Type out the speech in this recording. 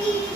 Beep.